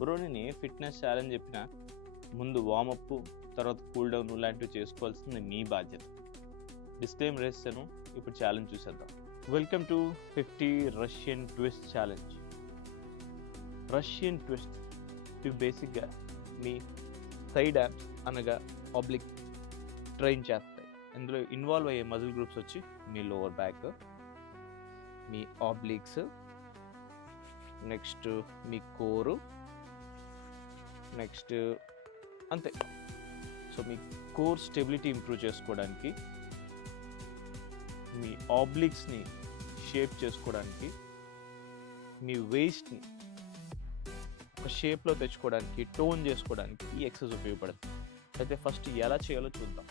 Bro నేను ఏ fitness challenge చెప్పినా ముందు వార్మప్ తర్వాత కూల్ డౌన్ లాంటివి చేసుకోవాల్సింది మీ బాధ్యత. డిస్క్లైమర్ వేస్తాను, ఇప్పుడు ఛాలెంజ్ చూసేద్దాం. Welcome to 50 Russian twist challenge. Russian twist ఇవి బేసిక్గా మీ సైడ్ యాప్స్ అనగా ఆబ్లిక్ ట్రైన్ చేస్తాయి. ఇందులో ఇన్వాల్వ్ అయ్యే మజిల్ గ్రూప్స్ వచ్చి మీ లోవర్ బ్యాక్, మీ ఆబ్లిక్స్, నెక్స్ట్ మీ కోరు, నెక్స్ట్ అంతే. సో మీ కోర్ స్టెబిలిటీ ఇంప్రూవ్ చేసుకోవడానికి, మీ ఆబ్లిక్స్ని షేప్ చేసుకోవడానికి, మీ వేస్ట్ని ఒక షేప్లో తెచ్చుకోవడానికి, టోన్ చేసుకోవడానికి ఈ ఎక్సర్సైజ్ ఉపయోగపడుతుంది. అయితే ఫస్ట్ ఎలా చేయాలో చూద్దాం.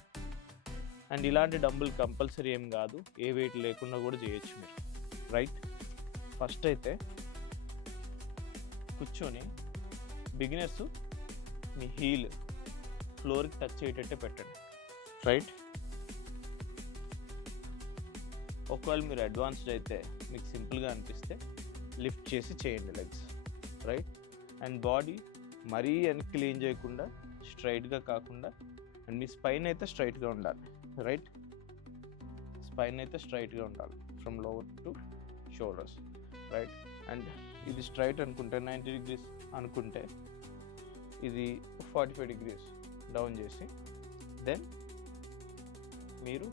అండ్ ఇలాంటి డంబుల్ కంపల్సరీ ఏం కాదు, ఏ వెయిట్ లేకుండా కూడా చేయొచ్చు మీరు, రైట్? ఫస్ట్ అయితే కూర్చొని బిగినర్స్ మీ హీల్ ఫ్లోర్కి టచ్ అయ్యేటట్టే పెట్టండి, రైట్? ఒకవేళ మీరు అడ్వాన్స్డ్ అయితే మీకు సింపుల్గా అనిపిస్తే లిఫ్ట్ చేసి చేయండి లెగ్స్, రైట్? అండ్ బాడీ మరీ వెనక్కి లీన్ చేయకుండా, స్ట్రైట్గా కాకుండా, అండ్ మీ స్పైన్ అయితే స్ట్రైట్గా ఉండాలి, రైట్? స్పైన్ అయితే స్ట్రైట్గా ఉండాలి from lower to shoulders, right? And ఇది స్ట్రైట్ అనుకుంటే 90 degrees అనుకుంటే ఇది 45 degrees డౌన్ చేసి దెన్ మీరు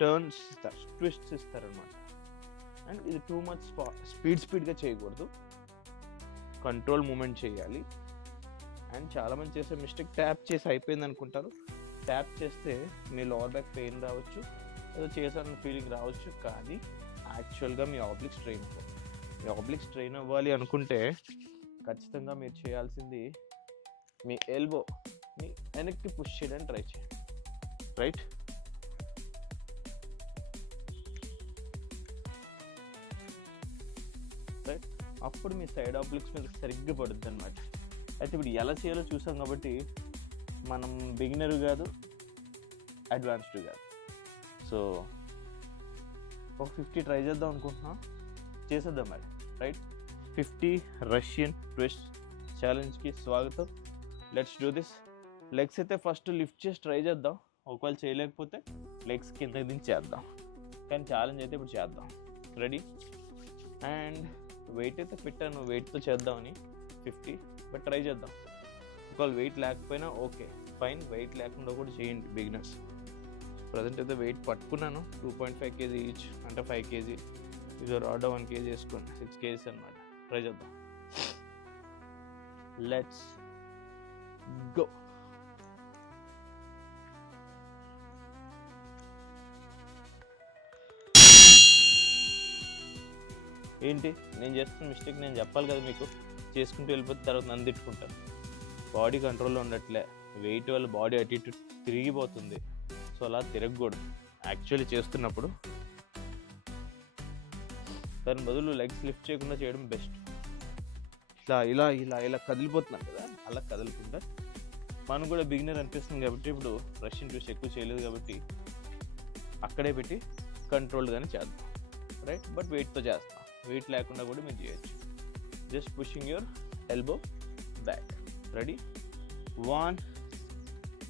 టర్న్స్ ఇస్తారు, ట్విస్ట్స్ ఇస్తారనమాట. అండ్ ఇది టూ మచ్ స్పీడ్గా చేయకూడదు, కంట్రోల్ మూమెంట్ చేయాలి. అండ్ చాలామంది చేసే మిస్టేక్ ట్యాప్ చేసి అయిపోయింది అనుకుంటారు. ట్యాప్ చేస్తే మీ లోవర్ బ్యాక్ పెయిన్ రావచ్చు, ఏదో చేశారన్న ఫీలింగ్ రావచ్చు, కానీ యాక్చువల్గా మీ ఆబ్లిక్స్ ట్రైన్ అవ్వాలి. మీ ఆబ్లిక్స్ ట్రైన్ అవ్వాలి అనుకుంటే ఖచ్చితంగా మీరు చేయాల్సింది మీ ఎల్బోని వెనక్కి పుష్ చేయడానికి ట్రై చేయండి, రైట్? రైట్, అప్పుడు మీ సైడ్ ఆబ్లిక్స్ మీద సరిగ్గా పడుతుంది అనమాట. అయితే ఇప్పుడు ఎలా చేయాలో చూసాం కాబట్టి మనం బిగినర్ కాదు, అడ్వాన్స్డ్ కాదు. సో ఒక 50 ట్రై చేద్దాం అనుకుంటున్నాం, చేసేద్దాం మరి, రైట్? 50 రష్యన్ ట్విస్ట్ ఛాలెంజ్కి స్వాగతం. Let's do this. లెగ్స్ అయితే ఫస్ట్ లిఫ్ట్ చేసి ట్రై చేద్దాం, ఒకవేళ చేయలేకపోతే లెగ్స్ కిందకి దించి చేద్దాం, కానీ ఛాలెంజ్ అయితే ఇప్పుడు చేద్దాం. రెడీ? అండ్ వెయిట్ అయితే పెట్టాను, వెయిట్తో చేద్దామని 50, బట్ ట్రై చేద్దాం. ఒకవేళ వెయిట్ లేకపోయినా ఓకే, ఫైన్. వెయిట్ లేకుండా కూడా చేయండి బిగినర్స్. ప్రజెంట్ అయితే వెయిట్ పట్టుకున్నాను, 2.5 kg ఈచ్, అంటే 5 kg. ఇది రాడ్ 1 kg వేసుకోండి, 6 kgs అనమాట. ట్రై చేద్దాం. Let's go. ఏంటి నేను చేస్తున్న మిస్టేక్ నేను చెప్పాలి కదా మీకు, చేసుకుంటూ వెళ్ళిపోతే తర్వాత నన్ను తిట్టుకుంటాను. బాడీ కంట్రోల్లో ఉండట్లే, వెయిట్ వల్ల బాడీ అటు ఇటు తిరిగిపోతుంది. సో అలా తిరగకూడదు యాక్చువల్లీ చేస్తున్నప్పుడు. దాని బదులు లెగ్స్ లిఫ్ట్ చేయకుండా చేయడం బెస్ట్. ఇట్లా ఇలా ఇలా ఇలా కదిలిపోతున్నాం కదా, అలా కదలకుండా. మనం కూడా బిగినర్ అనిపిస్తుంది కాబట్టి ఇప్పుడు రష్యన్ ట్విస్ట్ ఎక్కువ చేయలేదు కాబట్టి అక్కడే పెట్టి కంట్రోల్డ్గానే చేద్దాం, రైట్? బట్ వెయిట్తో చేస్తాం, వెయిట్ లేకుండా కూడా మీరు చేయొచ్చు. Just pushing your elbow back. Ready? 1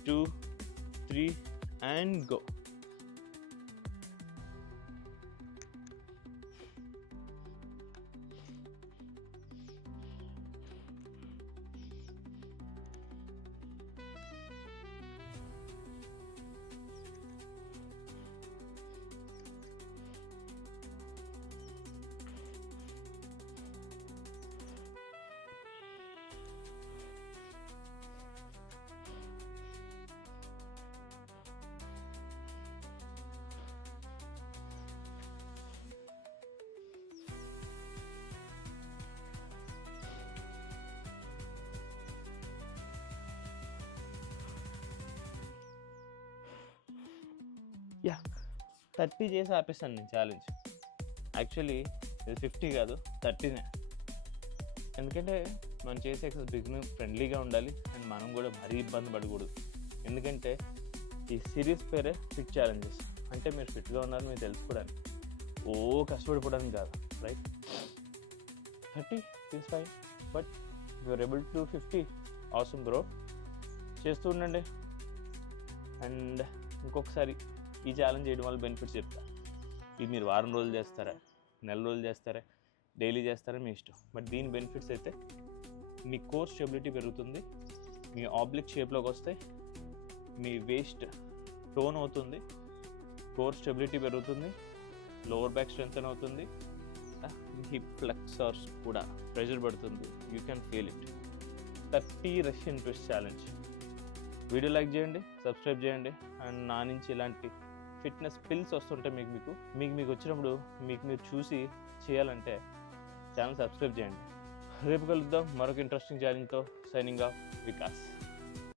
2 3 and go. Yeah, 30 చేసి ఆపేస్తాను నేను ఛాలెంజ్. యాక్చువల్లీ ఇది 50 కాదు, 30నే. ఎందుకంటే మనం చేసే ఎక్సర్సైజ్ బిగినర్ ఫ్రెండ్లీగా ఉండాలి, అండ్ మనం కూడా మరీ ఇబ్బంది పడకూడదు. ఎందుకంటే ఈ సిరీస్ పేరే ఫిట్ ఛాలెంజెస్. అంటే మీరు ఫిట్గా ఉన్నారు మీరు తెలుసుకోవడానికి, కష్టపడిపోవడానికి కాదు, right? 30 is fine, but you're able to 50. అవసరం బ్రో, చేస్తూ ఉండండి. అండ్ ఇంకొకసారి ఈ ఛాలెంజ్ చేయడం వల్ల బెనిఫిట్స్ చెప్తా. ఇది మీరు వారం రోజులు చేస్తారా, నెల రోజులు చేస్తారా, డైలీ చేస్తారా, మీ ఇష్టం. బట్ దీని బెనిఫిట్స్ అయితే మీ కోర్ స్టెబిలిటీ పెరుగుతుంది, మీ ఆబ్లిక్ షేప్లోకి వస్తాయి, మీ వేస్ట్ టోన్ అవుతుంది, కోర్ స్టెబిలిటీ పెరుగుతుంది, లోవర్ బ్యాక్ స్ట్రెంగ్తన్ అవుతుంది, హిప్ ఫ్లెక్సర్స్ కూడా ప్రెషర్ పడుతుంది. You can feel it. 30 Russian twist challenge. Video like చేయండి, సబ్స్క్రైబ్ చేయండి. అండ్ నా నుంచి ఇలాంటి ఫిట్నెస్ పిల్స్ వస్తుంటాయి మీకు వచ్చినప్పుడు మీరు చూసి చేయాలంటే ఛానల్ సబ్స్క్రైబ్ చేయండి. రేపు కలుద్దాం మరొక ఇంట్రెస్టింగ్ ఛాలెంజ్తో. Signing off, Vikas.